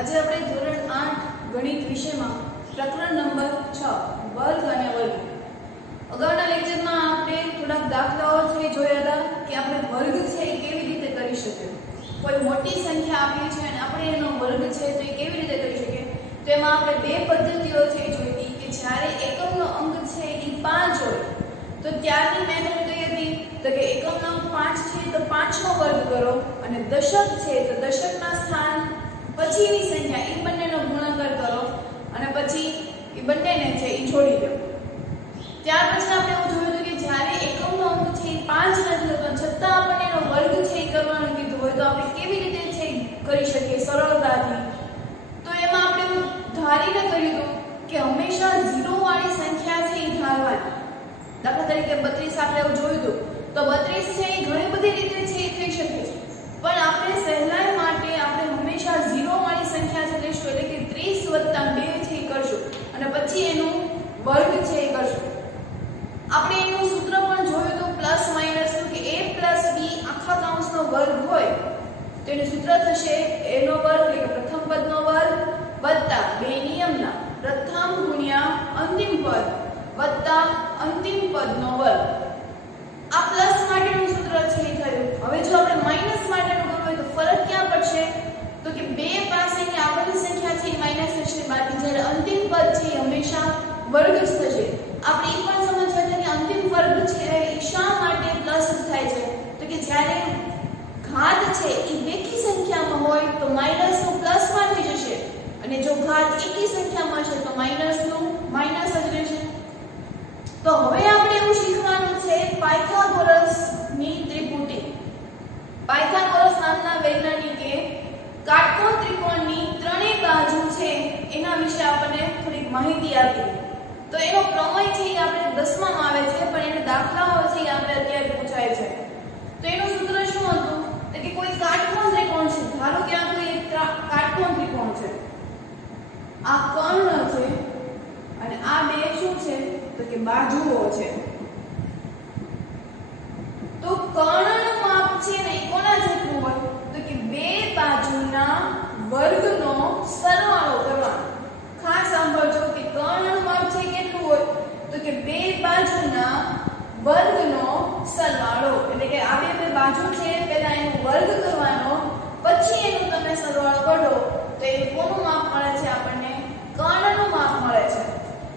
આજે આપણે ધોરણ 8 ગણિત વિષયમાં પ્રકરણ નંબર 6 વર્ગ અને વર્ગ. અગાઉના લેક્ચરમાં આપણે થોડાક દાખલાઓ છે જોયા હતા કે આપણે વર્ગ છે એ કેવી રીતે કરી શકીએ. કોઈ મોટી સંખ્યા આપી છે અને આપણે એનો વર્ગ છે તો એ કેવી રીતે કરી શકીએ. તો એમાં આપણે બે પદ્ધતિઓ છે જોઈ હતી કે જ્યારે એકમનો અંક છે એ 5 હોય તો ત્યારની મેથડ કઈ હતી તો કે એકમનો અંક 5 છે તો 5 નો વર્ગ કરો અને દશક છે તો દશકના સ્થાન પછીની સંખ્યા એ બંનેનો ગુણાકાર કરો અને પછી એ બંનેને છે એ જોડી દો. ત્યાર પછી આપણે એવું જોયું હતું કે જ્યારે એકમનો અંક છે એ 5 નથી હોતો છતાં આપણને એનો વર્ગ છે એ કરવાનું કીધું હોય તો આપણે કેવી રીતે છે કરી શકીએ સરળતાથી. તો એમાં આપણે ધારીને કર્યું કે હંમેશા 0 વાળી સંખ્યા છે એ ધારવાની. દાખલા તરીકે 32 આપણે એવું જોયું હતું તો 32 છે એ ઘણી બધી રીતે છે એ થઈ શકે પણ આપણે સહેલાઈ માટે આપણે હંમેશા 0 વાળી સંખ્યા છે લઈશું એટલે કે 30 + 2 છે એ કરશું અને પછી એનું વર્ગ છે એ કરશું. આપણે એનું સૂત્ર પણ જોયું હતું પ્લસ માઈનસ નું કે a + b આખા કૌંસનો વર્ગ હોય તો એનું સૂત્ર થશે a નો વર્ગ એટલે કે પ્રથમ પદનો વર્ગ વત્તા બે નિયમના પ્રથમ ગુણ્યા અંતિમ પદ વત્તા અંતિમ પદનો વર્ગ. આ પ્લસ માટેનું સૂત્ર છે એ થયું. હવે જો આપણે માઈનસ માટેનું કરવું હોય તો ફરક ક્યાં પડશે તો કે 2 પાસેની આગળની સંખ્યા છે એ માઈનસ થશે બાકી જ્યારે અંતિમ પદ છે એ હંમેશા વર્ગ જ થશે. આપણે એ પણ સમજવા છે કે અંતિમ વર્ગ છે એ શા માટે પ્લસ થાય છે તો કે જ્યારે ઘાત છે એ બેકી સંખ્યામાં હોય તો માઈનસ નું પ્લસ માં થઈ જશે અને જો ઘાત એકી સંખ્યામાં છે તો માઈનસ નું માઈનસ જ રહેશે. તો હવે આપણે એવું શીખવાનું છે પાયથાગોરસની ત્રિપુટી. પાયથાગોરસ નામના વૈજ્ઞાનિકે કાટકોણ ત્રિકોણની ત્રણેય બાજુ છે એના વિશે આપણને થોડીક માહિતી આપી. તો એનો પ્રમેય છે એ આપણે 10માં આવે છે પણ એના દાખલાઓ છે એ આપણે અત્યારે પૂછાય છે. તો એનું સૂત્ર શું હતું તો કે કોઈ કાટકોણ ત્રિકોણ છે ધારો કે આ કોઈ એક કાટકોણ ત્રિકોણ છે આ કર્ણ છે અને આ બે શું છે તો કે બાજુઓ છે. તો કર્ણનું માપ છે ને કોના જેટલું હોય તો કે બે બાજુના વર્ગનો સરવાળો કરવાનો. ખાસ સાંભળજો કે કર્ણનું માપ છે કેટલું હોય તો કે બે બાજુના વર્ગનો સરવાળો એટલે કે આ બે બાજુ છે પહેલા એનો વર્ગ કરવાનો પછી એનો તમે સરવાળો કરો તો એ કોનું માપ મળે છે આપણને કર્ણનું માપ મળે છે.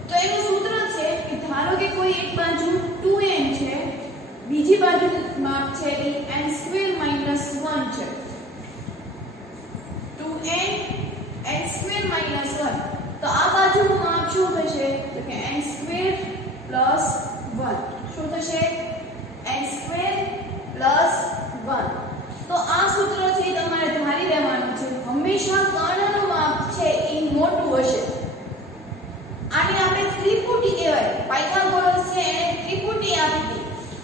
તો એનું સૂત્ર છે કે ધારો કે કોઈ એક બાજુ 2n છે બીજી બાજુનું માપ છે એ n² - 1 છે. 2n n² - 1 તો આ બાજુનું માપ શું થશે તો કે n² + 1 શું થશે n² + 1. તો આ સૂત્ર છે તમારે ધારી લેવાનું છે હંમેશા કર્ણનું માપ છે એ મોટું હશે. આને આપણે ત્રિપુટી કહેવાય. પાયથાગોરસ છે એને ત્રિપુટી આપી હતી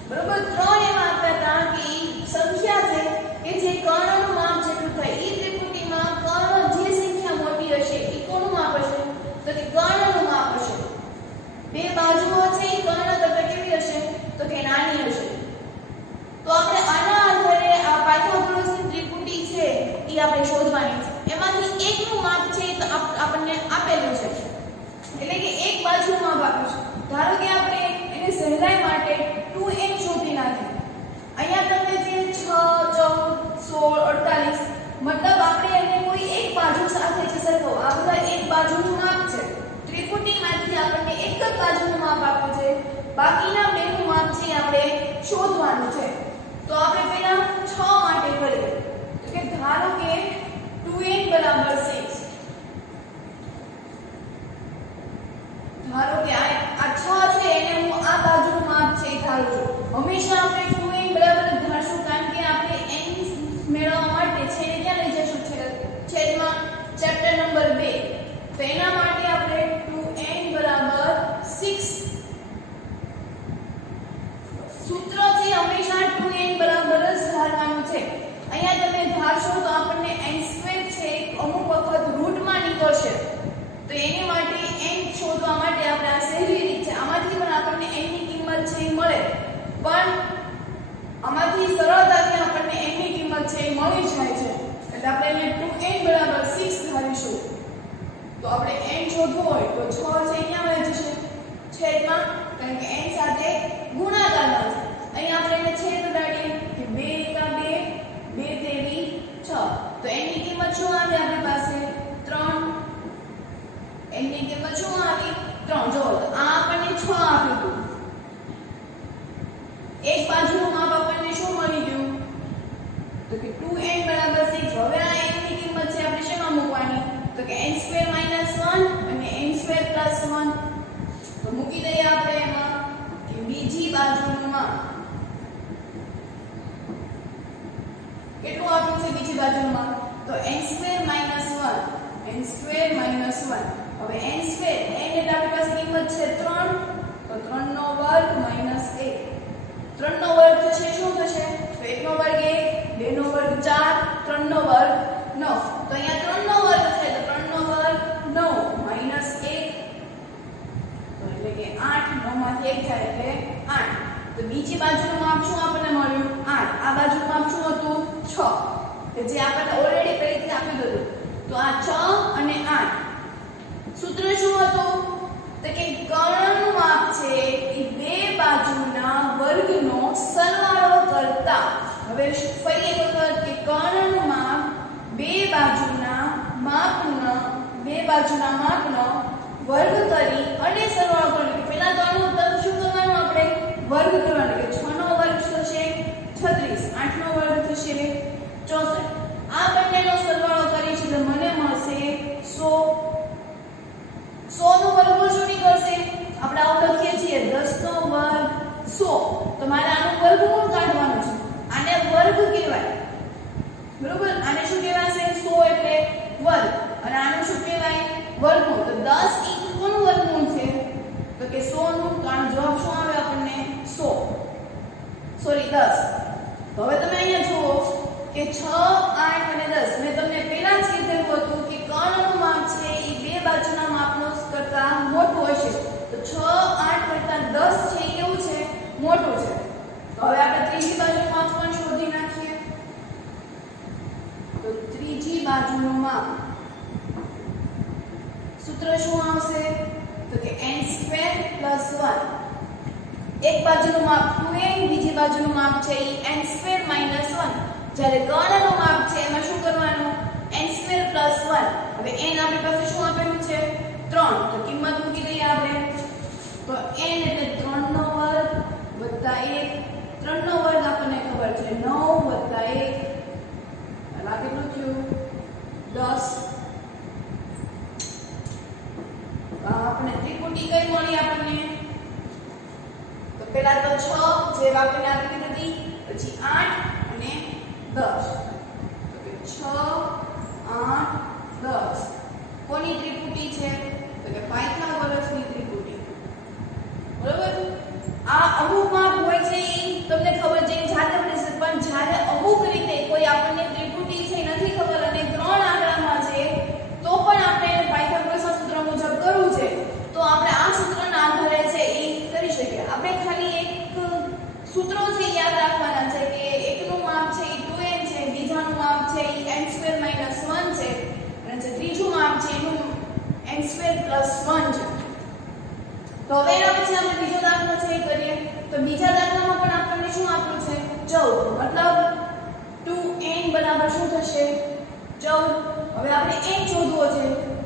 બરોબર. ત્રણ એવા આપ્યા હતા કે ઈ સંખ્યા છે કે જે કર્ણનું માપ જેટલું થાય. ઈ ત્રિપુટીમાં કર્ણ જે સંખ્યા મોટી હશે ઈ કોનું માપ હશે તો કે કર્ણનું માપ હશે. બે બાજુઓ છે ઈ કર્ણ કરતા કેવી હશે તો કે નાની હશે. તો આપણે આના આધારે આ પાયથાગોરસની ત્રિપુટી છે ઈ આપણે શોધવાની છે. એમાંથી એકનું માપ છે તો આપણને આપેલું છે એટલે કે એક બાજુનું માપ આપ્યું છે. ધારો કે આપણે એને સહેલાઈ માટે 2n શોધી નાખીએ. અહીંયા તમને જે 6 14 16 48 મતલબ આપણે એને કોઈ એક બાજુ સાથે છે સરખો આ બધા એક બાજુનું માપ છે. ત્રિપુટીમાંથી આપણને એક જ બાજુનું માપ આપ્યું છે બાકીના બેનું માપ છે આપણે શોધવાનું છે. તો આપણે પહેલા 6 માટે કરીએ તો કે ધારો કે 2n = 6. ધારો કે આ 6 છે એને હું આ બાજુનું માપ છે ધારું છું. હંમેશા આપણે 2n બરાબર ધારશું કારણ કે આપણે n મેળવવા માટે છે એને ક્યાં લઈ જશું છેદમાં ચેપ્ટર નંબર 2. તો એના માટે આપણે 2n = 6 સૂત્ર છે હંમેશા 2n બરાબર જ ધારવાનું છે. અહીંયા તો આપણે n શોધવો હોય તો 6 છે ક્યાં વહી જશે છેદમાં કારણ કે n સાથે ગુણાકારમાં છે અહીંયા આપણે એને છેદ ઉડાડીએ કે 2 એકા 2 2 તેરી 6 તો n ની કિંમત શું આવે આપણી પાસે 3 n ની કિંમત શું આવી 3 જો આ આપણને 6 આપ્યું એક બાજુનું માપ આપણને શું મળી ગયું તો કે 2n બરાબર 6 હવે આ n ની કિંમત છે આપણે શેમાં મૂકવાની તો કે n2 - 1 અને n2 + 1 તો મૂકી દઈએ આપણે એમાં કે બીજી બાજુનું માપ કેટલું આપ્યું છે બીજી બાજુનું માપ તો n2 - 1 n2 - 1 હવે n2 n એટલે આપણી પાસે કિંમત છે 3 તો 3 નો વર્ગ - 1 3 નો વર્ગ થશે શું થશે તો 1 નો વર્ગ 1 2 નો વર્ગ 4 3 નો વર્ગ 9 તો અહીંયા 3 નો વર્ગ છે તો 3 નો વર્ગ 9 -1 તો એટલે કે 8 9 માંથી 1 જાય એટલે 8 તો બીજી બાજુનું માપ શું આપણને મળ્યું 8 આ બાજુનું માપ શું હતું 6 કે જે આપણને ઓલરેડી પહેલેથી આપી દીધું તો આ 6 અને 8 સૂત્ર શું હતું તો કે કર્ણનું માપ છે એ બે બાજુના વર્ગનો સરવાળો કરતા હવે ફરી એક વખત કે કર્ણનું માપ બે બાજુના માપનો વર્ગ કરી અને સરવાળો કરવાનો પહેલા તો આનું તદ શું કરવાનું આપણે વર્ગ કરવાનો કે 6 નો વર્ગ થશે 36 8 નો વર્ગ થશે 64 આ બંનેનો સરવાળો કરી છે તો મને મળશે 100 100 નો વર્ગમૂળ શું નીકળશે આપણે આવું લખીએ છીએ 10 નો વર્ગ 100 તો મારે આનું વર્ગમૂળ કાઢવાનું છે આને વર્ગ કહેવાય બરોબર આને શું કહેવાશે 100 એટલે વર્ગ અને આનું શું કહેવાય વર્ગમૂળ તો 10 નું વર્ગમૂળ છે તો કે 100 નું કારણ જવાબ શું આવે આપણને 100 સોરી 10 તો હવે તમે અહીંયા જુઓ કે 6 8 અને 10 મેં તમને પહેલા જ કીધું હતું કે કર્ણનું માપ છે એ બે બાજુના માપનો કરતા મોટું હશે તો 6 8 કરતા 10 છે એ કેવું છે મોટું છે તો હવે આપણે ત્રીજી બાજુનું માપ પણ શોધી નાખીએ તો ત્રીજી બાજુનું માપ સૂત્ર શું આવશે તો કે n2 + 1 એક બાજુનું માપ 2n બીજી બાજુનું માપ છે એ n2 - 1 જ્યારે કર્ણનું માપ છે એમાં શું કરવાનું n2 + 1 હવે n આપણી પાસે શું આપેલું છે 3 તો કિંમત મૂકી દઈએ આપણે તો n એટલે 3 નો વર્ગ + 1 3 નો વર્ગ આપણને ખબર છે 9 + 1 આ કેટલું થયું 10 આપણે ત્રિપુટી કઈ મળી આપણને તો પહેલા તો 6 જે આપણને આપી દીધી પછી 8 અને 10 તો કે 6 8 10 કોની ત્રિપુટી છે તો કે પાયથાગોરસની ત્રિપુટી બરોબર આ અમુક માપ હોય છે એ તમને ખબર છે જાતે પડશે પણ જ્યારે અમુક રીતે કોઈ આપણને ત્રિપુટી છે નથી ખબર અને ત્રણ આંકડામાં છે તો પણ આપણે પાયથાગોરસના સૂત્ર મુજબ કરવું છે તો આપણે આ સૂત્રના આધારે છે એ કરી શકીએ આપણે ખાલી એક સૂત્રો છે યાદ રાખવાના છે કે એકનું માપ છે એ 2n છે બીજાનું માપ છે એ n2 - 1 છે અને જે ત્રીજું માપ છે એનું n2 + 1 છે તો હવે એના પછી આપણે બીજો દાખલો છે એ કરીએ તો બીજા દાખલામાં પણ આપણને શું આપ્યું છે 14 મતલબ 2n બરાબર શું થશે 14 હવે આપણે n શોધવો છે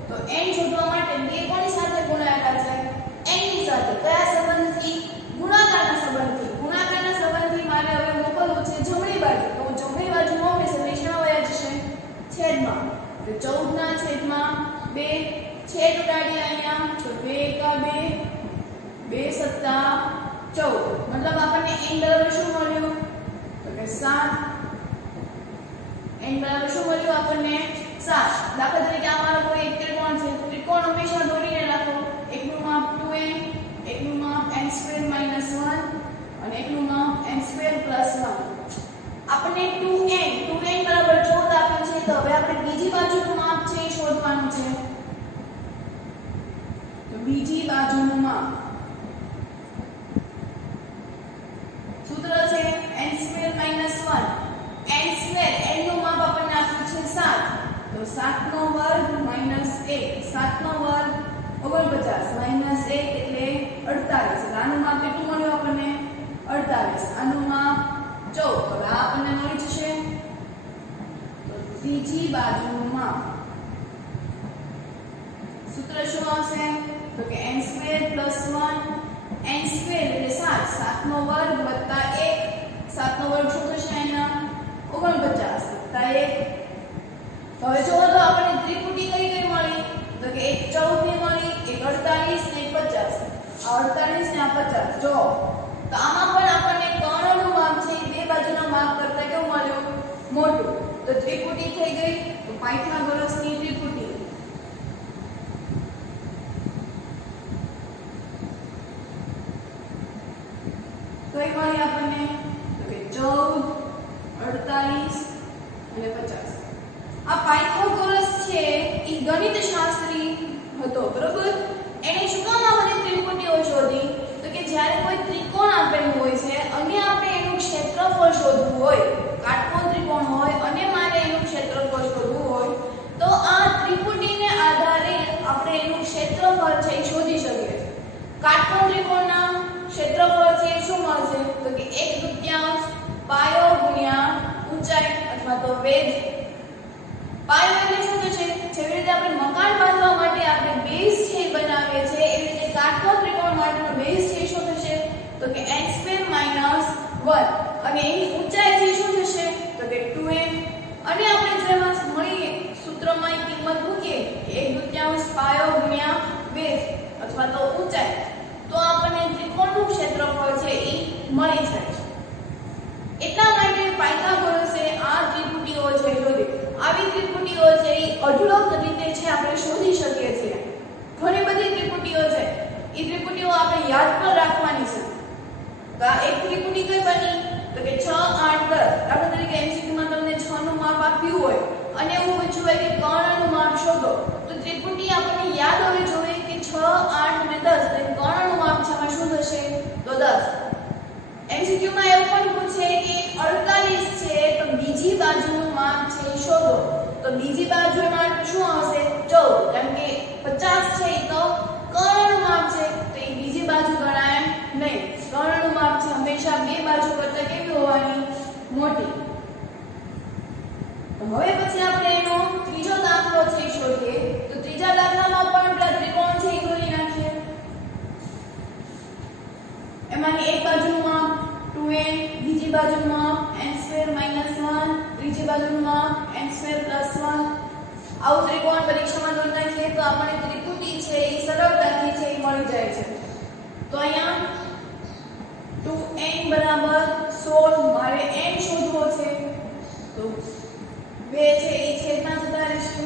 તો n શોધવા માટે બે કોની સાથે ગુણાકાર છે n ની સાથે કયા સંબંધથી ગુણાકારના સંબંધથી મારે હવે મોકલવું છે જમણી બાજુ તો હું જમણી બાજુ મોકલીશ એટલે શા વયા જશે છેદમાં તો 14 ના છેદમાં 2 છેદ ઉડાડીએ અહીંયા તો 2 એકા 2 2 સત્તા 14 મતલબ આપણને n બરાબર શું મળ્યું તો કે 7 n બરાબર શું મળ્યું આપણને 7 દાખલા તરીકે આ મારો કોઈ એક ત્રિકોણ છે ત્રિકોણ હંમેશા દોરીને રાખો એકનું માપ 2n એકનું માપ n2 - 1 અને એકનું માપ n2 + 1 આપણને 2n બરાબર 14 આપ્યું છે તો હવે આપણે બીજી બાજુનું માપ છે એ શોધવાનું છે તો બીજી બાજુનું માપ સૂત્ર છે n2 - 1 n2 n નું માપ આપણને આપ્યું છે 7 તો તો 7 નો વર્ગ -1 7 નો વર્ગ 49 -1 એટલે 48 એટલે આનું માપ કેટલું મળ્યું આપણને 48 આનું માપ 14 હવે આ આપણને મળી જશે તો ત્રીજી બાજુનું માપ સૂત્ર શું આવશે તો કે n² + 1 n² એટલે 7 7 નો વર્ગ વત્તા 1 7 નો વર્ગ શું થશે અહીંયા 49 વત્તા 1 તો હવે જો તો આપણને ત્રિપુટી કઈ મળી તો કે એક 14 ની મળી એક 48 ને 50 આ 48 ને આ 50 જો તો આમાં પણ આપણને કર્ણનું માપ છે બે બાજુના માપ કરતા કેવું મળ્યું મોટું તો ત્રિપુટી થઈ ગઈ તો પાયથાગોરસની ત્રિપુટી કઈ મળી આપણને તો કે 14 48 અને 50 આ પાયથાગોરસ છે એ ગણિતશાસ્ત્રી હતો બરોબર એને શું કામ આ બધી ત્રિપુટીઓ શોધી તો કે જ્યારે કોઈ ત્રિકોણ આપેલું હોય છે અને આપણે એનું ક્ષેત્રફળ શોધવું હોય કાટકોણ ત્રિકોણ હોય અને મારે એનું ક્ષેત્રફળ શોધવું હોય તો આ ત્રિપુટીને આધારે આપણે એનું ક્ષેત્રફળ છે એ શોધી શકીએ છીએ કાટકોણ ત્રિકોણના ક્ષેત્રફળ છે શું મળશે તો કે 1/2 પાયો ગુણ્યા ઊંચાઈ અથવા તો વેધ પાયો એટલે શું થશે જેવી રીતે આપણે મકાન બાંધવા માટે આપણે બેઝ છે બનાવીએ છીએ એવી રીતે કાટકોણ ત્રિકોણ માટેનો બેઝ છે શું થશે તો કે n² - 1 અને એની ઊંચાઈ છે શું થશે તો કે 2n અને આપણે જેમાં મળીએ સૂત્રમાં કિંમત મૂકીએ 1/2 પાયો ગુણ્યા વેધ અથવા તો ઊંચાઈ તો આપણને ત્રિકોણનું ક્ષેત્રફળ છે એ મળી જાય છે એટલા માટે પાયથાગોરસે આ ત્રિપુટીઓ છે શોધી આવી ત્રિપુટીઓ છે એ અઢળક રીતે છે આપણે શોધી શકીએ છીએ ઘણી બધી ત્રિપુટીઓ છે એ ત્રિપુટીઓ આપણે યાદ પણ રાખવાની છે તો આ એક ત્રિપુટી કઈ બની તો કે 6 8 10 દાખલા તરીકે MCQ માં તમને 6 નું માપ આપ્યું હોય અને એવું પૂછ્યું હોય કે કર્ણનું માપ શોધો તો ત્રિપુટી આપણને યાદ હોવી જોઈએ કે 6 8 અને 10 તો કર્ણનું માપ છે એમાં શું થશે તો 10 MCQ માં એવું પણ પૂછે કે 48 છે તો બીજી બાજુનું માપ છે એ શોધો તો બીજી બાજુમાં શું આવશે 14 કેમ કે 50 છે તો કર્ણનું માપ છે તો એ બીજી બાજુ ગણાય નહીં કર્ણનું માપ છે હંમેશા બે બાજુ કરતા કેવી હોવાની મોટી તો હવે પછી આપણે એનો ત્રીજો દાખલો છે શોધીએ તો ત્રીજા દાખલામાં પણ આપણા ત્રિકોણ છે એ દોરી નાખીએ એમાંની એક બાજુનું માપ 2n બીજી બાજુનું માપ n² - 1 ત્રીજી બાજુનું માપ n² + 1 આવું ત્રિકોણ પરીક્ષામાં દોરતા છે તો આપણે ત્રિપુટી છે એ સરળતાથી છે એ મળી જાય છે તો અહીંયા 2n = 16 મારે n શોધવો છે તો 2 છે એ છેદમાં જતા રહેશે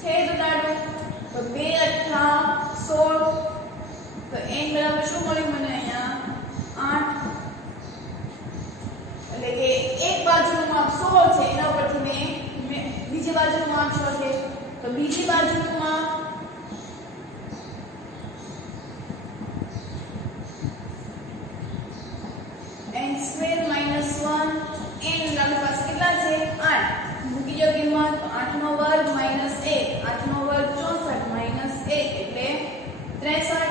છેદ ઉડાડો તો 2 * 16 તો n બરાબર શું મળ્યું મને અહીંયા 8 એટલે કે એક બાજુનું માપ 16 છે એના ઉપરથી મેં બીજી બાજુનું માપ શોધે તો બીજી બાજુનું માપ n² - 1 n આપણી પાસે કેટલા છે 8 મૂકી દો કિંમત તો 8 નો વર્ગ - 1 8 નો વર્ગ 64 - 1 એટલે 63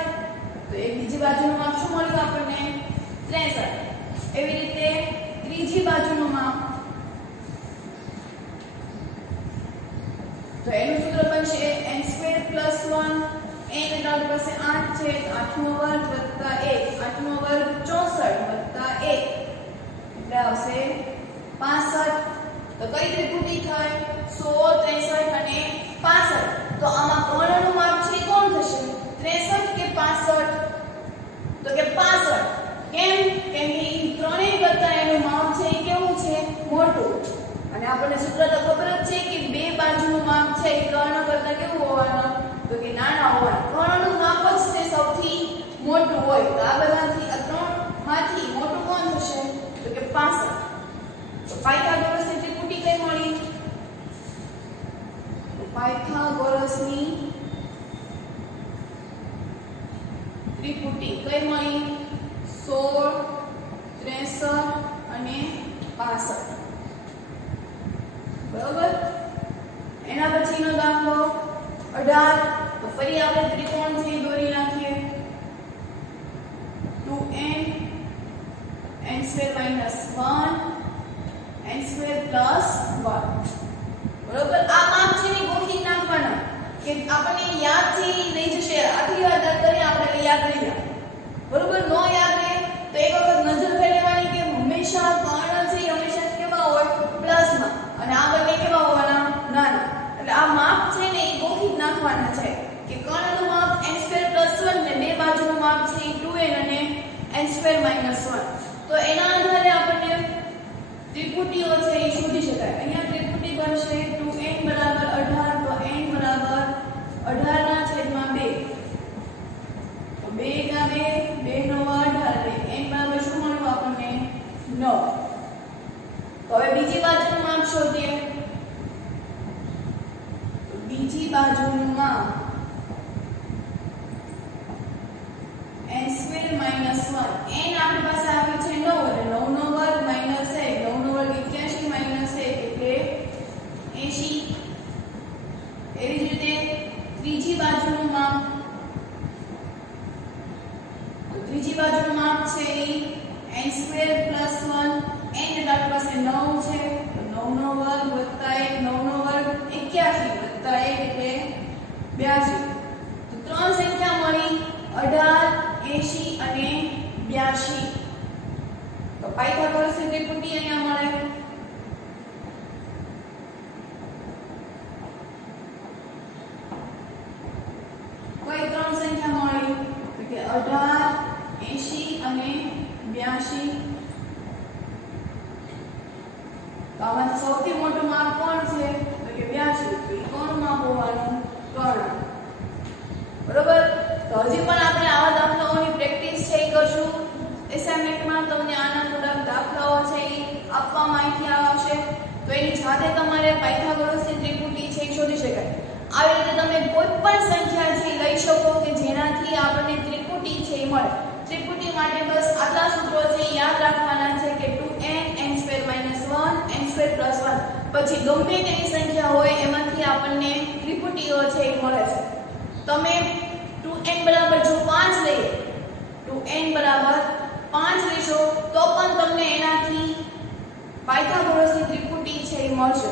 તો એ બીજી બાજુનું માપ શું મળ્યું આપણને 63 એવી રીતે ત્રીજી બાજુનું માપ તો એનું સૂત્ર બનશે n² + 1 n એટલે આપણી પાસે 8 છે 8 નો વર્ગ વત્તા 1 8 નો વર્ગ 64 વત્તા 1 એટલે આવશે 65 તો કઈ ત્રિપુટી થાય 16 63 અને 65 તો આમાં કર્ણનું માપ છે કોણ થશે 63 કે 65 તો કે 65 કેમ કેમ કે ત્રણેય કરતા એનું માપ છે એ કેવું છે મોટું અને આપણને સૂત્ર તો ખબર જ છે કે બે બાજુનું માપ છે એ કર્ણ કરતા કેવું હોવાનું તો કે નાના હોવાનું કર્ણનું માપ જ તે સૌથી મોટું હોય તો આ બધાથી આ ત્રણમાંથી મોટું કોણ થશે તો કે 65 તો પાયથાગોરસની ત્રિપુટી કઈ મળી પાયથાગોરસની ત્રિપુટી કઈ મળી 16 63 અને 65 બરાબર એના પછીનો દાખલો 18 તો ફરી આપણે ત્રિકોણ છે દોરી નાખીએ 2n n² - 1 n² + 1 બરોબર આ માપ છે ને ગોખી નાખવાના કે આપણને યાદ છે એ રહી જશે આટલી વાર કરી આપણે યાદ રહી જાય બરોબર નો યાદ રહે તો એક વખત નજર ફેરવવાની કે હંમેશા કર્ણ છે હંમેશા કેવા હોય પ્લસમાં અને આ બંને કેવા હોવાના નાના એટલે આ માપ છે ને એ ગોખી નાખવાના છે કે કર્ણનું માપ n² + 1 ને બે બાજુનું માપ છે એ 2n અને n² - 1 તો એના આધારે આપણને ત્રિપુટીઓ છે એ શોધી શકાય અહીંયા ત્રિપુટી બનશે 2n = 18 તો n = 18/2 તો 2 × 2 2 નો 18 n બરાબર શું મળ્યું આપણને 9 તો હવે બીજી બાજુનું માપ શોધીએ તો બીજી બાજુનું માપ n² - 1 n આપણી પાસે આવ્યું છે 9 એટલે 9 નો વર્ગ - 1 9 નો વર્ગ 81 - 1 એટલે 80 એવી જ રીતે ત્રીજી બાજુનું માપ તો ત્રીજી બાજુનું માપ છે n² + 1 n એટલે આપણી પાસે 9 છે તો 9 નો વર્ગ + 1 9 નો વર્ગ 81 + 1 એટલે 82 તો ત્રણ સંખ્યા મળી 18 80 અને 82 તો પાયથાગોરસની ત્રિપુટી અહીંયા મળે કોઈ ત્રણ સંખ્યા મળી તો કે 18 80 અને 82 તો આમાં સૌથી મોટું માપ કોણ છે તો કે 82 તો કોણ માપ હોવાનું કર્ણ બરોબર તો હજી પણ આપણે આવા દાખલાઓની પ્રેક્ટિસ છે એ કરશું એસાઇનમેન્ટમાં તમને આના થોડા દાખલાઓ છે એ આપવામાં આવશે તો એની સાથે તમારે પાયથાગોરસની ત્રિપુટી છે એ શોધી શકાય આવી રીતે તમે કોઈ પણ સંખ્યા છે લઈ શકો કે જેનાથી આપણને ત્રિપુટી છે એ મળે ત્રિપુટી માટે બસ આટલા સૂત્રો છે યાદ રાખવાના છે કે 2n n² - 1 n² + 1 પછી ગમે તેવી સંખ્યા હોય એમાંથી આપણને ત્રિપુટીઓ છે એ મળે છે તમે 2n બરાબર જો 5 લઈએ 2n બરાબર 5 લેશો તો પણ તમને એનાથી પાયથાગોરસની ત્રિપુટી છે એ મળશે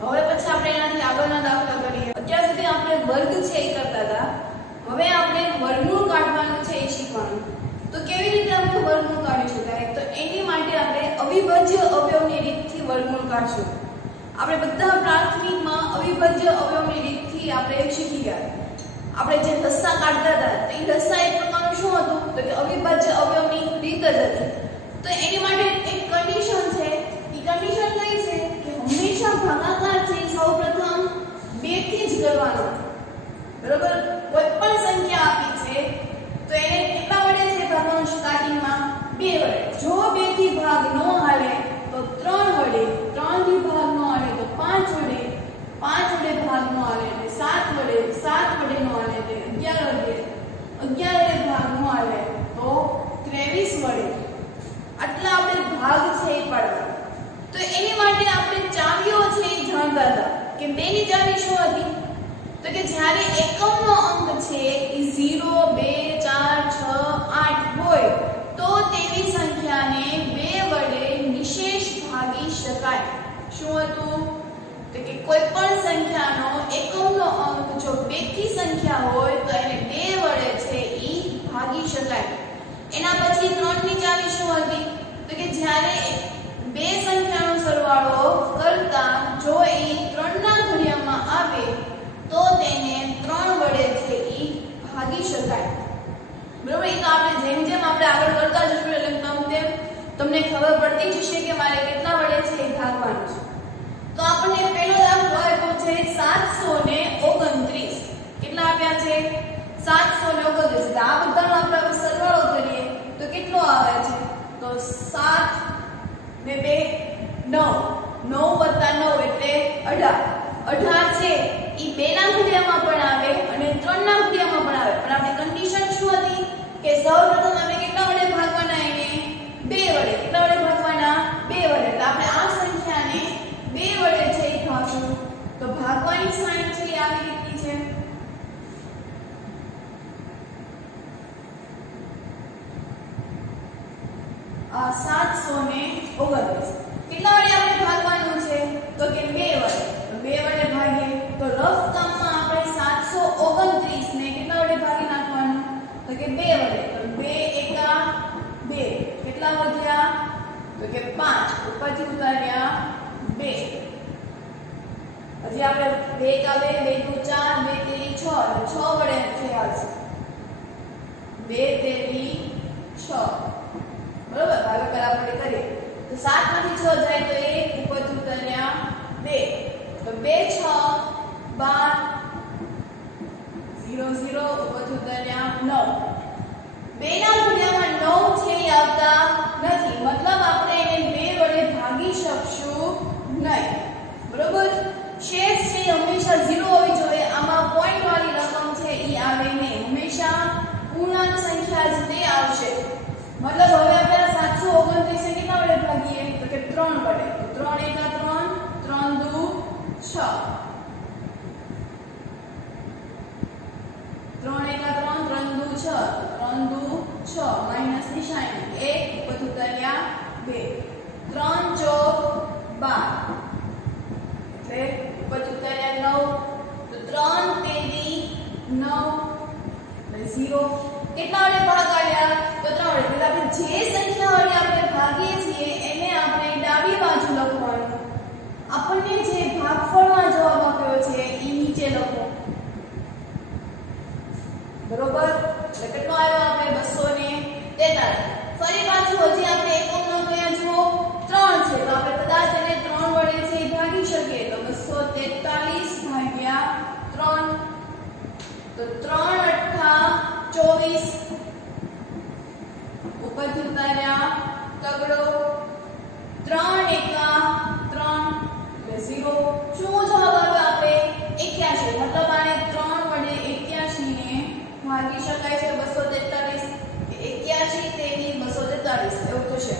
હવે પછી આપણે એનાથી આગળના દાખલા કરીએ અત્યાર સુધી આપણે વર્ગ છે એ કરતા હતા હવે આપણે વર્ગમૂળ કાઢવાનું છે એ શીખવાનું તો કેવી રીતે આપણે વર્ગમૂળ કાઢી શકાય તો એની માટે આપણે અવિભાજ્ય અવયવની રીતથી વર્ગમૂળ કાઢશું આપણે બધા પ્રાથમિકમાં અવિભાજ્ય અવયવની રીતથી આપણે શીખી ગયા આપણે જે લસા કાઢતા હતા તો એ લસા એક પ્રકારનું શું હતું તો કે અવિભાજ્ય અવયવની રીત જ હતી તો એની માટે એક કન્ડિશન છે એ કન્ડિશન કઈ છે કે હંમેશા ભાગાકાર છે સૌપ્રથમ 2 થી જ કરવાનો બરોબર કોઈ પણ સંખ્યા આપી છે તો એને કેટલા વડે છે ભાગાંશ સ્ટાર્ટિંગમાં 2 વડે જો 2 થી ભાગ ન હાલે તો 3 વડે 3 થી ભાગ ન હાલે તો 5 વડે 5 વડે ભાગ ન હાલે એટલે 7 વડે 7 વડે ન હાલે એટલે 11 વડે 11 વડે ભાગ ન હાલે તો 23 વડે આટલા આપણે ભાગ છે એ પાડવા તો એની માટે આપણે ચાવીઓ છે એ જાણતા હતા કે બેની ચાવી શું હતી તો કે જ્યારે એકમનો અંક છે એ 0 2 4 6 8 હોય તો તેવી સંખ્યાને 2 વડે નિશેષ ભાગી શકાય શું હતું તો કે કોઈ પણ સંખ્યાનો એકમનો અંક જો 2 થી સંખ્યા હોય તો એને 2 વડે છે એ ભાગી શકાય એના પછી 3 ની ચાવી શું હતી તો કે જ્યારે બે સંખ્યાનો સરવાળો કરતા જો એ 3 ના ઘડિયામાં આવે તો તેને 3 વડે છે એ ભાગી શકાય બરોબર એ તો આપણે જેમ જેમ આપણે આગળ કરતા જશું એટલે તમને ખબર પડતી જશે કે મારે કેટલા વડે છે એ ભાગવાનું છે તો આપણને પહેલો દાખલો આપ્યો છે 729 કેટલા આપ્યા છે 729 આ બધાનો આપણે સરવાળો કરીએ તો કેટલો આવે છે તો 7 ને 2 9 9 + 9 એટલે 18 છે ઈ 2 ના ઘડિયામાં પણ આવે અને 3 ના ઘડિયામાં પણ આવે પણ આપણી કન્ડિશન શું હતી કે સૌપ્રથમ આપણે કેટલા વડે ભાગવાના એને 2 વડે કેટલા વડે ભાગવાના 2 વડે એટલે આપણે આ સંખ્યાને 2 વડે છે ઈ ભાગશું તો ભાગવાની સાઈન છે એ આવી રીતની છે। આ 729 કેટલા વડે આપણે ભાગવાનું છે તો કે 2 વડે। તો 2 વડે ભાગીએ તો રફ કામમાં આપણે 729 ને કેટલા વડે ભાગી નાખવાનું તો કે 2 વડે। તો 2 એકા 2 કેટલા વધ્યા તો કે 5 ઉપરથી ઉતાર્યા 2। હજી આપણે 2 એકા 2 2 દુ 4 2 તેરી 6 6 વડે છે આવશે 2 તેરી 6 બરોબર। ભાગાકાર આપણે કરીએ તો 7 માંથી 6 જાય તો 1 ઉપરથી ઉતાર્યા 2 તો 2 6 12 0 0 ઉપરથી ઉતાર્યા 9 2 ના ઘડિયામાં 9 છે એ આવતા નથી મતલબ આપણે એને 2 વડે ભાગી શકશું નહીં બરોબર। શેષ છે હંમેશા 0 હોવી જોઈએ આમાં પોઈન્ટ વાળી રકમ છે એ આવે નહીં હંમેશા પૂર્ણાંક સંખ્યા જ તે આવશે मतलब હવે આપણે 729 ને કેટલા વડે ભાગીએ તો કે 3 વડે તો 3 એકા 3 3 દુ 6 3 એકા 3 3 દુ 6 3 દુ 6 માઈનસ નિશાની 1 ઉપર ઉતાર્યા 2 3 ચોક 12 એટલે ઉપર ઉતાર્યા 9 તો 3 તેરી 9 0 કેટલા વડે ભાગાડ્યા તો 3 વડે એટલે આપણે જે સંખ્યા વડે આપણે ભાગીએ છીએ એને આપણે ડાબી બાજુ લખવાનું આપણને જે ભાગફળમાં જવાબ આપ્યો છે એ નીચે લખો બરોબર। એટલે કેટલો આવ્યો આપણે 243 ફરી પાછું હજી આપણે એકમનો કયા જુઓ 3 છે તો આપણે કદાચ એને 3 વડે છે ભાગી શકીએ તો 243 ભાગ્યા 3 તો 3 અઠ્ઠા 24 ઉપરથી ઉતાર્યા તગડો 3 એકા 3 એટલે 0 શું જવાબ આવ્યો આપણે 81 મતલબ આને 3 વડે 81 ને ભાગી શકાય છે 243 81 તેની 243 એવું તો છે।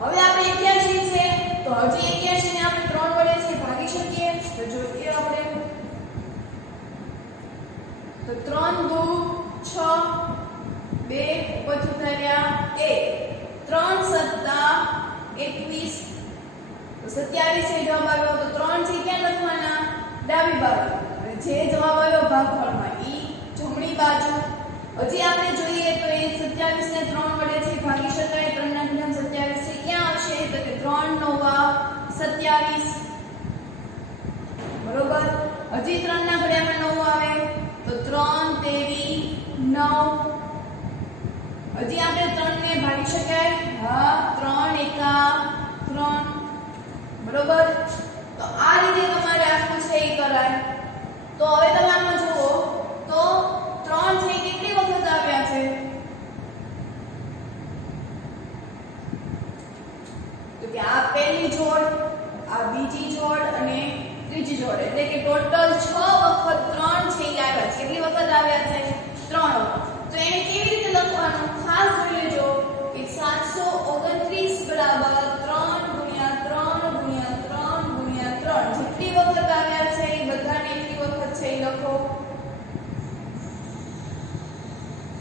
હવે આપણે 81 છે તો હજી 81 ને આપણે 3 વડે છે ભાગી શકીએ તો જોઈએ આપણે તો 3 દુ 6 2 ઉપરથી ઉતાર્યા 1 3 સત્તા 21 તો 27 એ જવાબ આવ્યો તો 3 છે ક્યાં લખવાના ડાબી બાજુ અને જે જવાબ આવ્યો ભાગફળમાં ઈ જમણી બાજુ। હજી આપણે જોઈએ તો એ 27 ને 3 વડે છે ભાગી શકાય 3 ના ઘડિયામાં 27 છે ક્યાં આવશે તો કે 3 9 27 બરોબર। હજી 3 ના ઘડિયામાં 9 આવે તો 3 તેરી 9 હજી આપણે 3 ને ભાગી શકાય હા 3 એકા 3 બરોબર। તો આ રીતે તમારે આખું છે એ કરાય। તો હવે તમે આમાં જુઓ તો 3 છે કેટલી વખત આવ્યા છે તો કે આ પહેલી જોડ આ બીજી જોડ અને ત્રીજી જોડ એટલે કે ટોટલ 6 વખત 3 છે એ આવ્યા છે। કેટલી વખત આવ્યા છે 3 વખત। તો એને કેવી રીતે લખવાનું ખાસ જોઈ લેજો કે 729 બરાબર 3 ગુણ્યા 3 ગુણ્યા 3 ગુણ્યા 3 જેટલી વખત આવ્યા છે એ બધાને એટલી વખત છે એ લખો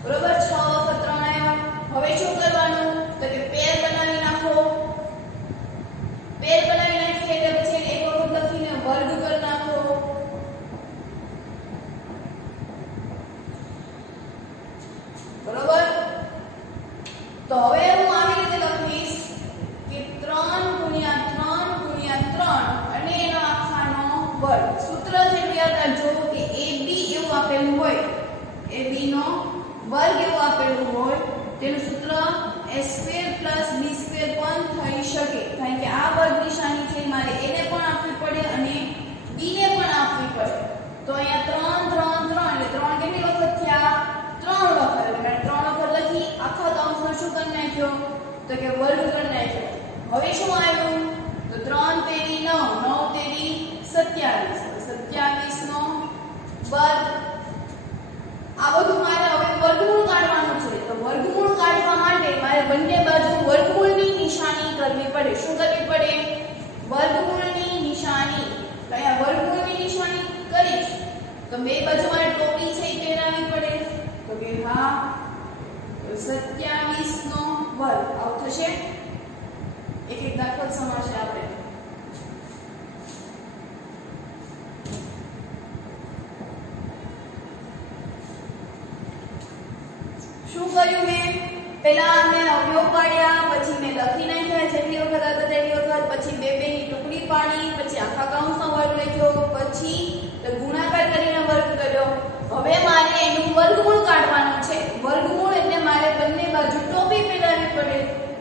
બરોબર। 6 વખત 3 આવ્યા। હવે શું કરવાનું તો કે પેર બનાવી નાખો પેર બનાવી નાખીએ એટલે પછી એક વખત લખીને વર્ગ કરી નાખો બરોબર। તો હવે હું આવી રીતે લખીશ કે 3 ગુણ્યા 3 ગુણ્યા 3 અને એનો આખાનો વર્ગ। સૂત્ર છે યાદ રાખજો કે AB એવું આપેલું હોય AB નો વર્ગ એવું આપેલું હોય તેનું સૂત્ર a² + b² પણ થઈ શકે કારણ કે આ વર્ગ નિશાની છે મારે એને પણ આપવી પડે અને b ને પણ આપવી પડે। તો અહીંયા 3 3 3 એટલે 3 કેટલી વખત થયા 3 વખત એટલે મેં 3 વખત લખી આખા કૌંસનો શું કરી નાખ્યો તો કે વર્ગ કરી નાખ્યો। હવે શું આવ્યું તો 3 તેરી 9 9 તેરી 27 27 નો વર્ગ। આ બધું મારે હવે વર્ગમૂળ કાઢવાનું છે તો વર્ગમૂળ કાઢવા માટે મારે બંને બાજુ વર્ગમૂળની નિશાની કરવી પડે। શું કરવી પડે વર્ગમૂળની નિશાની। તો અહીંયા બાજુ મારે ટોપી છે એ પહેરાવી પડે તો કે હા 27 નો વર્ગ આવું થશે એક એક દાખલો સમજશે આપણે શું કર્યું મેં પહેલા મેં અવયવ પાડ્યા પછી મેં લખી નાખ્યા જેટલી વખત હતા તેટલી વખત પછી બે ની ટુકડી પાડી પછી આખા કૌંસનો વર્ગ લખ્યો પછી ગુણાકાર કરીને વર્ગ કર્યો હવે મારે એનું વર્ગમૂળ કાઢવાનું છે વર્ગમૂળ એટલે મારે બંને બાજુ ટોપી પહેરાવી પડે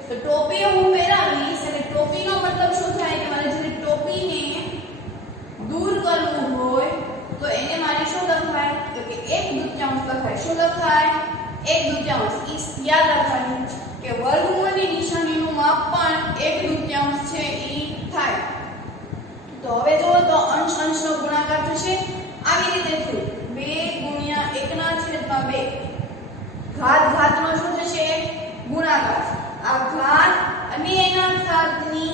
તો ટોપી હું પહેરાવીશ અને ટોપીનો મતલબ શું થાય કે મારે જે ટોપીને દૂર કરવું હોય તો એને મારે શું લખાય તો કે 1/2 લખાય શું લખાય 1/2 ઈ યાદ રાખવાનું કે વર્ગમૂળની નિશાનીનું માપ પણ 1/2 છે ઈ થાય તો હવે જો તો અંશ અંશનો ગુણાકાર થશે આવી રીતે થયું 2 * 1/2 ઘાત ઘાતનો શું થશે ગુણાકાર આ ઘાત અને એના ઘાતની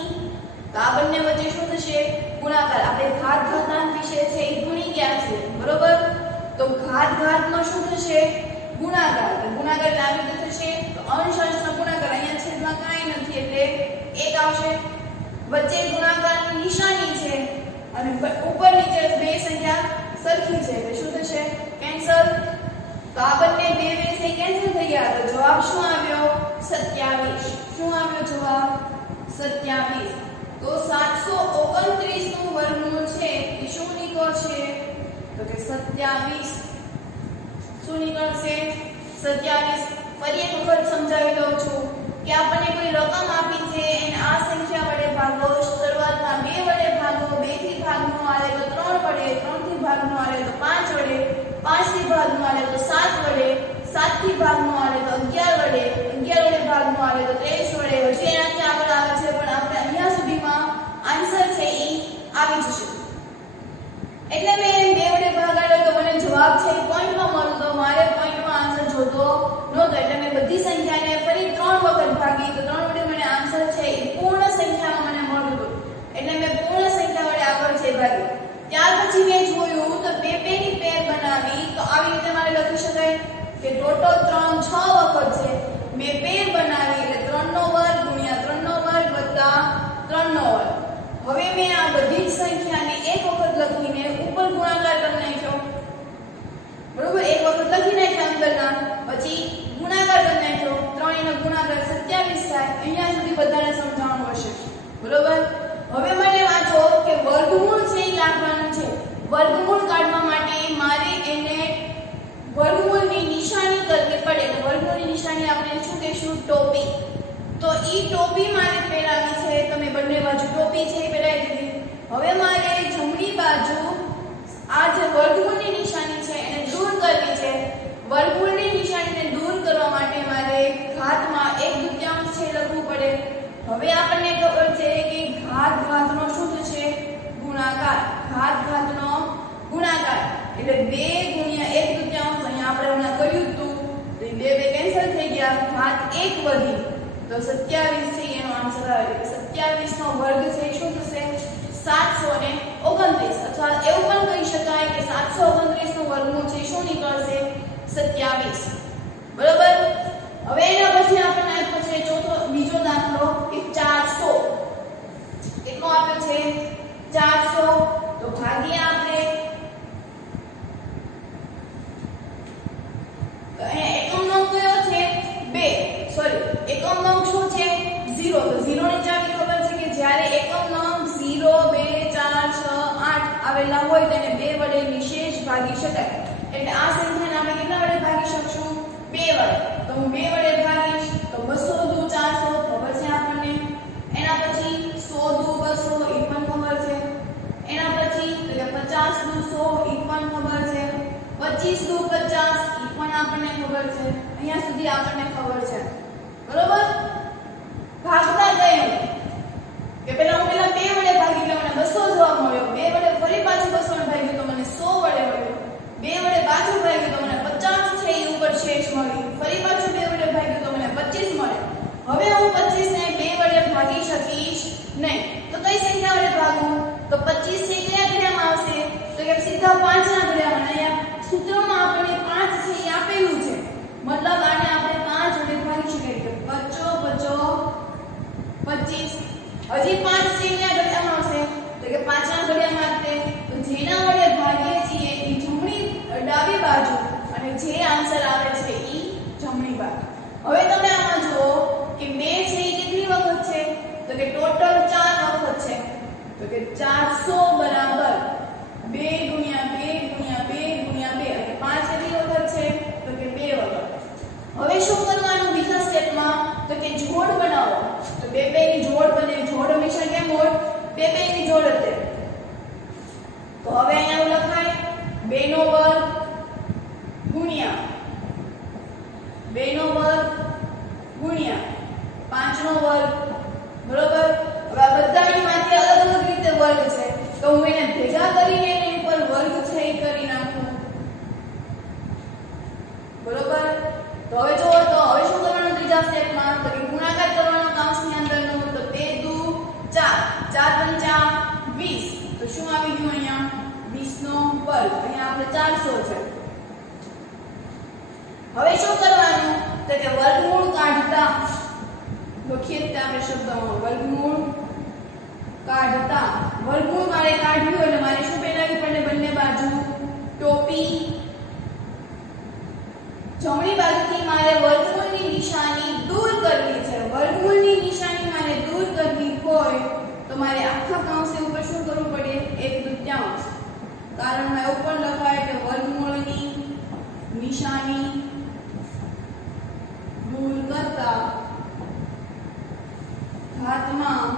તો આ બંને વચ્ચે શું થશે ગુણાકાર આપણે ઘાત ઘાતાંક વિશે છે એ ભણી ગયા છે બરોબર તો ઘાત ઘાતનો શું થશે ગુણાકાર ગુણાકાર આવી રીતે થશે તો અંશ અંશનો ગુણાકાર અહીંયા છેદમાં કાંઈ નથી એટલે 1 આવશે વચ્ચે ગુણાકારની નિશાની છે અને ઉપર નીચે બે સંખ્યા સરખી છે એટલે શું થશે કેન્સલ તો આ બંને બે છે કેન્સલ થઈ ગયા તો જવાબ શું આવ્યો 27 શું આવ્યો જવાબ 27 તો 729 નું વર્ગમૂળ છે એ શું નીકળશે તો કે 27 શું નીકળશે 27 ફરી એક વખત સમજાવી દઉં છું કે આપણને કોઈ રકમ આપી છે અને આ સંખ્યા વડે ભાગો શરૂઆતમાં 2 વડે ભાગો 2 થી ભાગનું આવે તો 3 વડે 3 થી ભાગનું આવે તો 5 વડે 5 થી ભાગનું આવે તો 7 વડે 7 થી ભાગનું આવે તો 11 વડે 11 વડે ભાગનું આવે તો 23 વડે હજી એનાથી આગળ આવે છે પણ આપણે અહીંયા સુધીમાં આન્સર છે એ આવી જશે એટલે મેં 2 વડે ભાગાડ્યો તો મને જવાબ છે પોઈન્ટમાં મળતો મારે પોઈન્ટમાં આન્સર જોતો નહોતો એટલે મેં બધી સંખ્યાને ફરી 3 વખત ભાગી તો 3 વડે મને આન્સર છે એ પૂર્ણ સંખ્યામાં મને મળતો એટલે મેં પૂર્ણ સંખ્યા વડે આગળ છે ભાગી ત્યાર પછી મેં જોયું તો બે ની પેર બનાવી તો આવી રીતે મારે લખી શકાય કે ટોટલ 3 6 વખત છે બે પેર બનાવી એટલે 3 નો વર્ગ ગુણ્યા 3 નો વર્ગ વત્તા 3 નો વર્ગ હવે મેં આ બધી જ સંખ્યાને એક વખત લખીને ઉપર ગુણાકાર કરી નાખ્યો બરોબર એક વખત લખી નાખ્યા અંદરના પછી ગુણાકાર કરી નાખ્યો 3 નો ગુણાકાર 27 થાય અહીંયા સુધી બધાને સમજાવવાનું હશે બરોબર હવે મને વાંચો કે વર્ગમૂળ છે એ કાઢવાનું છે વર્ગમૂળ કાઢવા માટે મારે એને વર્ગમૂળની નિશાની કરવી પડે તો વર્ગમૂળની નિશાની આપણે શું કહીશું ટોપી તો ઈ ટોપી મારે પહેરાવી છે તમે બંને બાજુ ટોપી છે એ પહેરાવી દીધી હવે મારે જમણી બાજુ આ જે વર્ગમૂળની નિશાની છે એને દૂર કરવી છે વર્ગમૂળની નિશાનીને દૂર કરવા માટે મારે ઘાતમાં 1/2 છે લખવું પડે હવે આપણને ખબર છે કે ઘાત ઘાતનો શું થશે ગુણાકાર ઘાત ઘાતનો ગુણાકાર એટલે 2 ગુણ્યા 1/2 અહીંયા આપણે હમણાં કર્યું હતું તો 2 કેન્સલ થઈ ગયા ઘાત 1 વધી તો 27 છે એનો આન્સર આવે 27 નો વર્ગ છે શું થશે 729 અથવા એવું પણ કહી શકાય કે 729 નું વર્ગમૂળ છે શું નીકળશે 27 બરોબર હવે એના પછી આપણને આપ્યો છે બીજો દાખલો કે 400 કેટલો આપ્યો છે 400 તો ભાગીએ આપણે તો એકમ નંગ કયો છે 2 સોરી એકમ નંગ શું છે 0 તો 0 ની ચાવી ખબર છે કે જ્યારે એકમ નંગ 0 2 4 6 8 આવેલા હોય તેને 2 વડે નિશેષ ભાગી શકાય એટલે આ સંખ્યાને આપણે કેટલા વડે ભાગી શકશું 2 વડે તો હું 2 વડે ભાગીશ તો 200 દુ 400 ખબર છે આપણને એના પછી 100 દુ 200 એ પણ ખબર છે એના પછી એટલે 50 દુ 100 એ પણ ખબર છે 25 દુ 50 એ પણ આપણને ખબર છે અહીંયા સુધી આપણને ખબર છે બરોબર ભાગતા ગયું કે પહેલા હું 2 વડે ભાગી એટલે મને 200 જવાબ મળ્યો 2 વડે ફરી પાછું 200 ને ભાગ્યું તો મને 100 વડે મળ્યો 2 વડે પાછું ભાગ્યું તો મને 50 છે એ ઉપર શેષ મળી ફરી પાછું 2 વડે ભાગ્યું તો મને 25 મળે હવે હું 25 ને 2 વડે ભાગી શકીશ નહીં તો કઈ સંખ્યા વડે ભાગું તો 25 છે કયા ઘડિયામાં આવશે તો કે સીધા 5 ના ઘડિયામાં અહીંયા 2 નો વર્ગ ગુણ્યા 2 નો વર્ગ ગુણ્યા 5 નો વર્ગ, બરોબર. હવે આ બધાની માંથી અલગ અલગ રીતે વર્ગ છે, તો હું એને ભેગા કરીને એની ઉપર વર્ગ છે એ કરી નાખું, બરોબર. તો હવે જો તો હવે શું કરવાનું ત્રીજા સ્ટેપમાં, તો કે ગુણાકાર કરવાનો કૌંસની અંદરનો, તો 2 દુ 4, 4 પંચા 20, તો શું આવી ગયું અહીંયા 20 નો વર્ગ, અહીંયા આપણે 400 છે. હવે શું કરવાનું, તો કે વર્ગમૂળ કાઢતા લખીએ તે આપણે શબ્દમાં વર્ગમૂળ કાઢતા. વર્ગમૂળ મારે કાઢ્યું એટલે મારે શું પહેલાવી પડે, બંને બાજુ ટોપી. જમણી બાજુથી મારે વર્ગમૂળની નિશાની દૂર કરવી છે. વર્ગમૂળની નિશાની મારે દૂર કરવી હોય તો મારે આખા કૌંસની ઉપર શું કરવું પડે, 1/2. કારણમાં એવું પણ લખાય કે વર્ગમૂળની નિશાની દૂર કરતા ઘાતમાં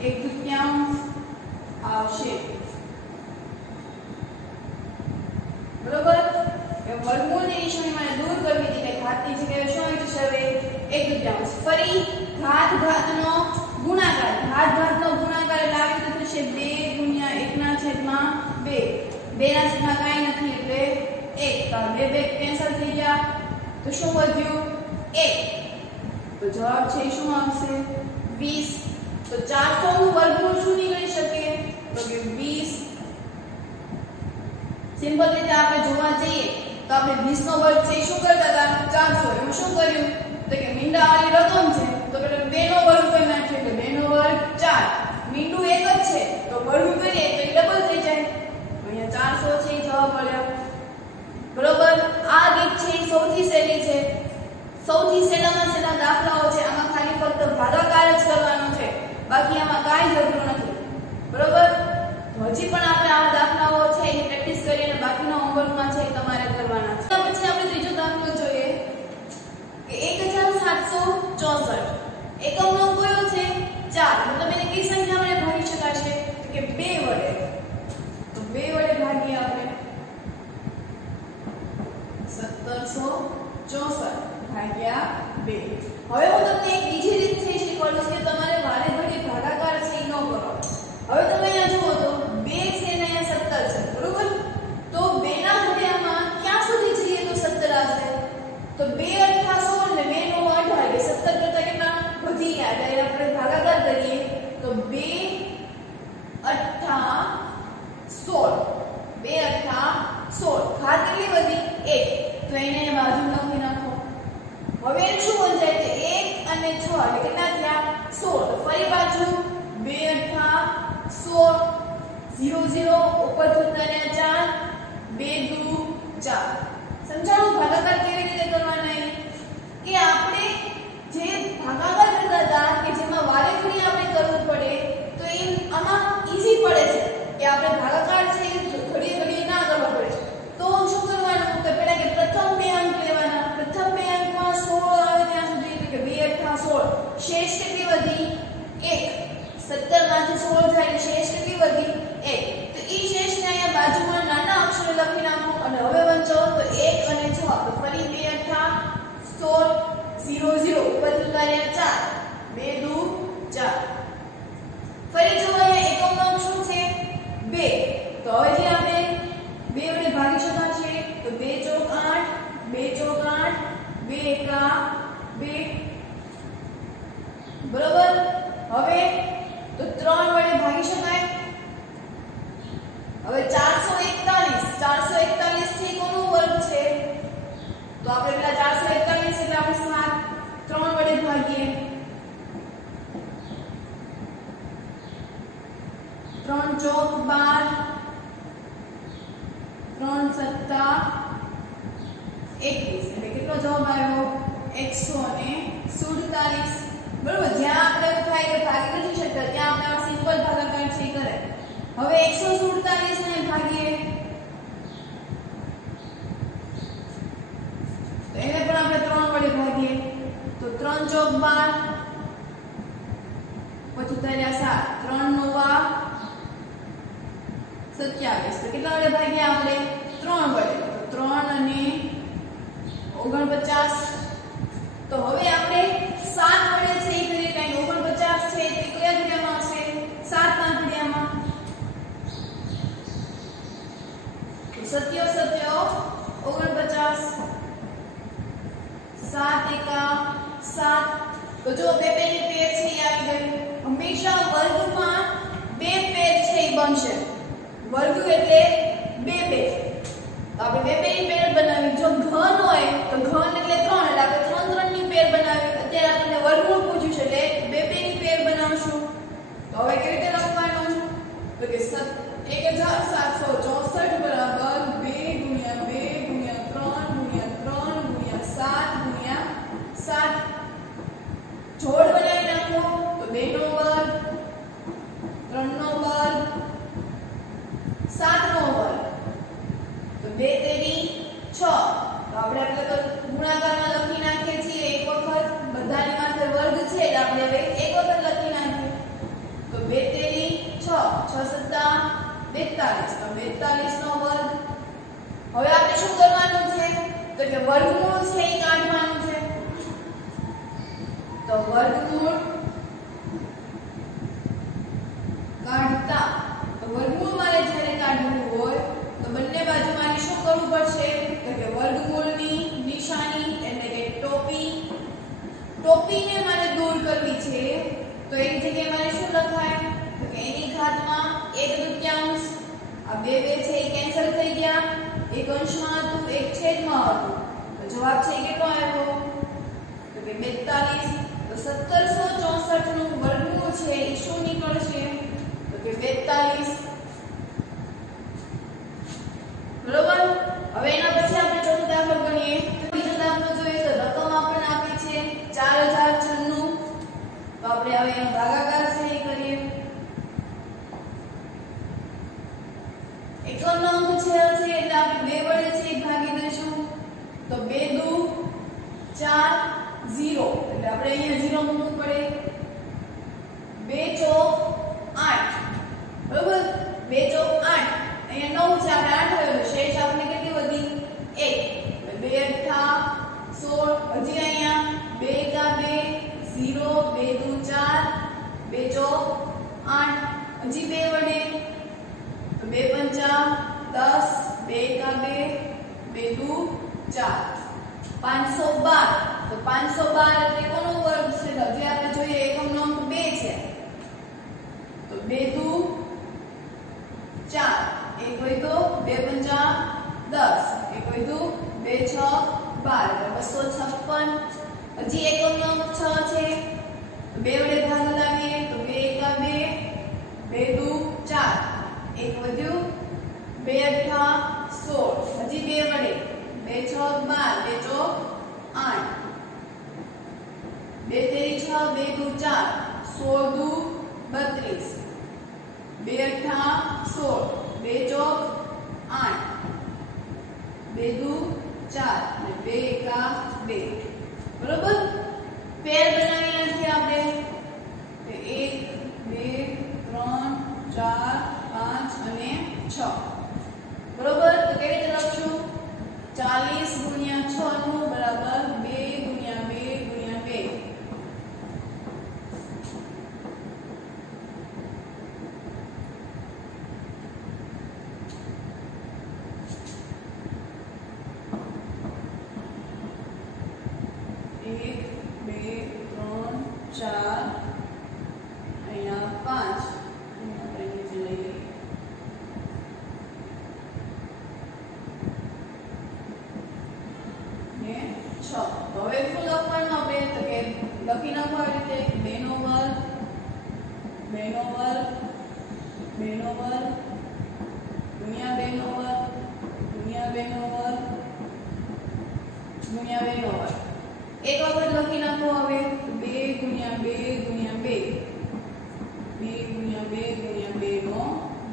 1/2 આવશે, બરોબર. એ વર્ગમૂળની નિશાની મારે દૂર કરવી હતી, એટલે ઘાતની જગ્યાએ શું આવી જશે હવે 1/2. ફરી ઘાત ઘાતનો ગુણાકાર, ઘાત ઘાતનો ગુણાકાર એટલે આવી રીતે થશે 2 ગુણ્યા 1/2. 2 ના છેદમાં કાંઈ નથી એટલે 1, તો 2 2 કેન્સલ થઈ ગયા, તો શું વધ્યું 1. તો જવાબ છે શું આવશે 20. તો 400 નું વર્ગમૂળ શું નીકળી શકે, તો કે 20. સિમ્પલ રીતે આપણે જોવા જઈએ તો આપણે 20 નો વર્ગ છે શું કરતા હતા 400, એમાં શું કર્યું, તો કે મીંડાવાળી રકમ છે તો પેલા 2 નો વર્ગ કરી નાખ્યો, એટલે 2 નો વર્ગ 4. મીંડું એક જ છે તો વર્ગ કરીએ તો એ ડબલ થઈ જાય, અહીંયા 400 છે જવાબ મળ્યો, બરોબર. આ રીત છે સૌથી સહેલી છે, સૌથી સહેલામાં સહેલા દાખલાઓ છે. આમાં ખાલી ફક્ત ભાગાકાર જ કરવાનો છે, બાકી આમાં કાંઈ જરૂર નથી, બરોબર. હજી પણ આપણે આ દાખલાઓ છે એ પ્રેક્ટિસ કરી અને બાકીના હોમવર્કમાં છે તમારે કરવાના છે. પછી આપણે ત્રીજો દાખલો જોઈએ કે 1764 એકમનો કયો છે 4, મતલબ એને કઈ સંખ્યા વડે ભાગી શકાશે, તો કે 2 વડે. તો 2 વડે ભાગીએ આપણે 1764 ભાગ્યા 2. હવે હું તમને એક બીજી રીત છે શીખવાડું છું કે તમારે વારે ઘડી ભાગાકાર છે ન કરો. હવે તમે અહીંયા જુઓ તો 2 છે અને અહીંયા 17 છે, બરોબર. તો 2 ના ઘડિયામાં ક્યાં સુધી જઈએ તો 17 આવશે, તો 2 અઠ્ઠા 16 ને 2 નો 18 એટલે 17 કરતા કેટલા વધી ગયા, એટલે આપણે ભાગાકાર કરીએ તો 2 અઠ્ઠા 16, 2 અઠ્ઠા 16, ઘાત કેટલી વધી 1, તો એને બાજુ લખી નાખો. હવે શું બની જાય કે 1 અને 6 એટલે કેટલા થયા 16, તો ફરી બાજુ 2 અઠ્ઠા 16, 0 0 ઉપર જતા રહ્યા 4, 2 દુ 4. સમજાણું ભાગાકાર કેવી રીતે કરવાના કે આપણે જે ભાગાકાર કરતા હતા કે જેમાં વારે ઘડી આપણે કરવું પડે, તો એ આમાં ઈઝી પડે છે કે આપણે ભાગાકાર છે ઘડી ઘડી ના કરવો પડે. તો શું કરવાનું કે પહેલા કે પ્રથમ 2 અંક લેવાના, પ્રથમ 2 અંકમાં 16 આવે ત્યાં સુધી, એટલે કે 2 અઠ્ઠા 16, શેષ કેટલી વધી 1, 17 માંથી 16 જાય એટલે શેષ કેટલી વધી 1, તો ઈ શેષને અહીંયા બાજુમાં નાના અક્ષરે લખી નાખો અને હવે વંચો તો 1 અને 6, તો ફરી 2 અઠ્ઠા 16, 0 0 ઉપર જતા રહ્યા 4, 2 દુ 4. ફરી જો અહીંયા એકમનો અંક શું છે 2, તો હવે જે આપણે 2 વડે ભાગી શકાશે તો 2 ચોક 8, 2 ચોક 8, 2 એકા 2, બરોબર. હવે તો 3 વડે ભાગી શકાય. હવે 441 થી કોનો વર્ગ છે, તો આપણે પેલા 441 એટલે આપણે 7 3 વડે ભાગીએ, 3 ચોક 12, 3 સત્તા 21, એટલે કેટલો જવાબ આવ્યો 147. બરોબર. જ્યાં આપણે થાય કે ભાગી નથી શકતા ત્યાં આપણે સિમ્પલ ભાગાકાર છે કરે. હવે 147 ને ભાગીએ તો એને પણ આપણે 3 વડે ભાગીએ, તો 3 ચોક 12, પછી તર્યા 7, 3 નવા 27 तो કેટલા વડે ભાગ્યા આપણે 3 વડે તો 3 અને 49 તો હવે આપણે 7 વડે છે એ કરીએ કારણ 49 છે તે કયા ઘડિયામાં આવશે 7 ના ઘડિયામાં 7 49 7 એકા 7 તો જો બે ની પેર છે એ આવી ગઈ હંમેશા વર્ગમાં બે પેર છે એ બનશે વર્ગ એટલે બે પેર તો આપણે બે ની પેર બનાવી જો ઘન હોય તો ઘન એટલે 3 એટલે આપણે 3 ની પેર બનાવી અત્યારે આપણને વર્ગમૂળ પૂછ્યું છે એટલે બે ની પેર બનાવશું તો હવે કેવી રીતે લખવાનું તો કે 1764 બરાબર 2 ગુણ્યા 2 ગુણ્યા 3 ગુણ્યા 3 ગુણ્યા 7 ગુણ્યા 7 જોડ બનાવી નાખો તો 2 નો વર્ગ 3 નો વર્ગ 7 નો વર્ગ તો 2 તેરી 6 તો આપણે એટલે તો ગુણાકારમાં લખી નાખીએ છીએ એક વખત બધાની માથે વર્ગ છે એટલે આપણે હવે એક વખત લખી નાખીએ તો 2 તેરી 6 6 સત્તા 42 તો 42 નો વર્ગ હવે આપણે શું કરવાનું છે તો કે વર્ગમૂળ છે એ કાઢવાનું છે તો વર્ગમૂળ કાઢતા તો વર્ગમૂળ મારે જ્યારે કાઢવું હોય તો બંને બાજુ મારે શું કરવું પડશે તો કે વર્ગમૂળની નિશાની એટલે કે ટોપીને મારે દૂર કરવી છે તો એની જગ્યાએ મારે શું લખાય તો કે એની ઘાતમાં 1/2 આ બે છે એ કેન્સલ થઈ ગયા એક અંશમાં હતું એક છેદમાં હતું તો જવાબ છે કેટલો આવ્યો તો કે 42 તો 1764 નું વર્ગમૂળ છે એ શું નીકળશે તો કે 42 બરોબર હવે એના પછી આપણે ચોથો દાખલો ગણીએ બીજો દાખલો જોઈએ તો રકમ આપણને આપી છે 4096 તો આપણે હવે એનો ભાગાકાર છે એ કરીએ એકમનો અંક છે એટલે આપણે 2 વડે છે ભાગી દઈશું તો 2 દુ 4 0 એટલે આપણે અહીંયા 0 મૂકવું પડે 2 ચોક 8 બરોબર 2 ચોક 8 અહીંયા 9 છે આપણે 8 હોય શેષ આપણે કેટલી વધી 1 2 અઠ્ઠા 16 હજી અહીંયા 2 એકા 2 0 2 દુ 4 2 ચોક 8 હજી 2 વડે 2 પંચા 10 2 એકા 2 2 દુ 4 512 તો 512 એટલે કોનો વર્ગ છે તો હજી આપણે જોઈએ એકમનો અંક 2 છે તો 2 દુ 4 એક હોય તો 2 પંચા 10 એક હોય તો 2 6 12 256 હજી એકમનો અંક 6 છે 2 વડે ભાગ લાવીએ તો 2 એકા 2 2 દુ 4 એક વધ્યું 2 અઠ્ઠા 16 હજી 2 વડે 2 6 12 2 ચોક 8 2 તેરી 6 2 દુ 4 16 દુ 32 2 અઠ્ઠા 16 2 ચોક 8 2 દુ 4 અને 2 એકા 2 બરોબર પેર બનાવી નાખીએ આપણે 1 2 3 4 5 અને 6 બરોબર તો કેવી રીતે લખશું 40 ગુણ્યા 6 નું બરાબર 2 ગુણ્યા 2 ગુણ્યા 2 લખી નાખો આ રીતે 2 નો વર્ગ 2 નો વર્ગ 2 નો વર્ગ ગુણ્યા 2 નો વર્ગ ગુણ્યા 2 નો વર્ગ ગુણ્યા 2 નો વર્ગ એક વખત લખી નાખો હવે 2 ગુણ્યા 2 ગુણ્યા 2 2 ગુણ્યા 2 ગુણ્યા 2 નો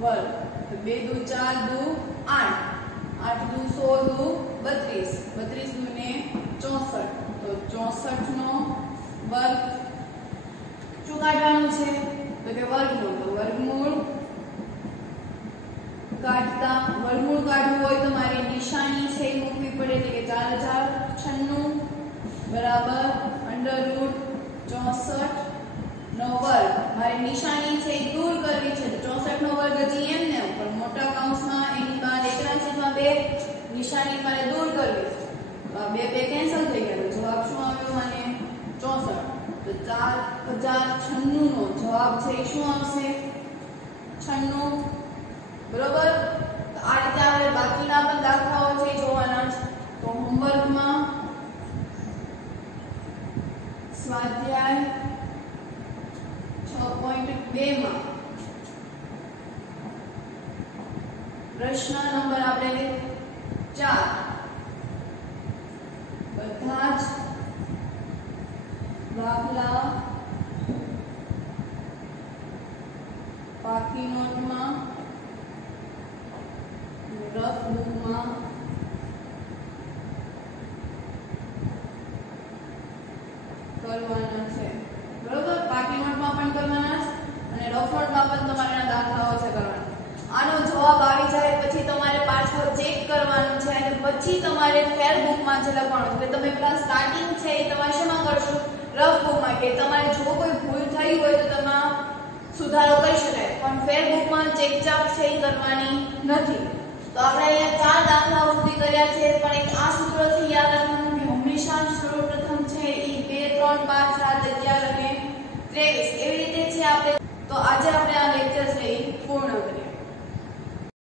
વર્ગ તો 2 દુ 4 દુ 8 8 દુ 16 દુ 32 32 દુને 64 તો 64 નો વર્ગ શું કાઢવાનું છે તો કે વર્ગમૂળ તો વર્ગમૂળ કાઢતા વર્ગમૂળ કાઢવું હોય તો મારે નિશાની છે એ મૂકવી પડે એટલે કે 4096 બરાબર √64 નો વર્ગ. મારે નિશાની છે એ દૂર કરવી છે તો 64 નો વર્ગ હજી એમને ઉપર મોટા કૌંસમાં એની બહાર 1/2 નિશાની મારે દૂર કરવી છે. તો આ બે કેન્સલ થઈ ગયા. જવાબ શું આવ્યો મને 64. તો 4096 નો જવાબ છે એ શું આવશે 96. બરોબર. તો આ રીતે આપણે બાકીના પણ દાખલાઓ છે જોવાના છે. તો હોમવર્કમાં સ્વાધ્યાય 6.2 માં પ્રશ્ન નંબર આપણે 4 બધા જ દાખલા પાકી નોટમાં રફ બુકમાં કરવાના છે. બરોબર. પાકી નોટમાં પણ કરવાના છે અને રફ નોટમાં પણ તમારે દાખલાઓ છે કરવાના. આનો જવાબ આવી જાય પછી તમારે પાછો ચેક કરવાનું છે અને પછી તમારે ફેર બુકમાં જ લખવાનું છે. તમે પેલા સ્ટાર્ટિંગ છે એ તમારે શેમાં કરશો રફ બુકમાં કે તમારે જો કોઈ ભૂલ થઈ હોય તો તમે સુધારો કરી શકાય પણ ફેર બુકમાં ચેકચાક છે એ કરવાની નથી. તો આપણે અહીંયા 4 દાખલાઓ સુધી કર્યા છે પણ એક આ સૂત્રથી યાદ રાખવાનું કે હંમેશા સર્વપ્રથમ છે એ 2 3 5 7 11 અને 23 એવી રીતે છે આપણે. તો આજે આપણે આ લેક્ચર છે એ પૂર્ણ કરીએ.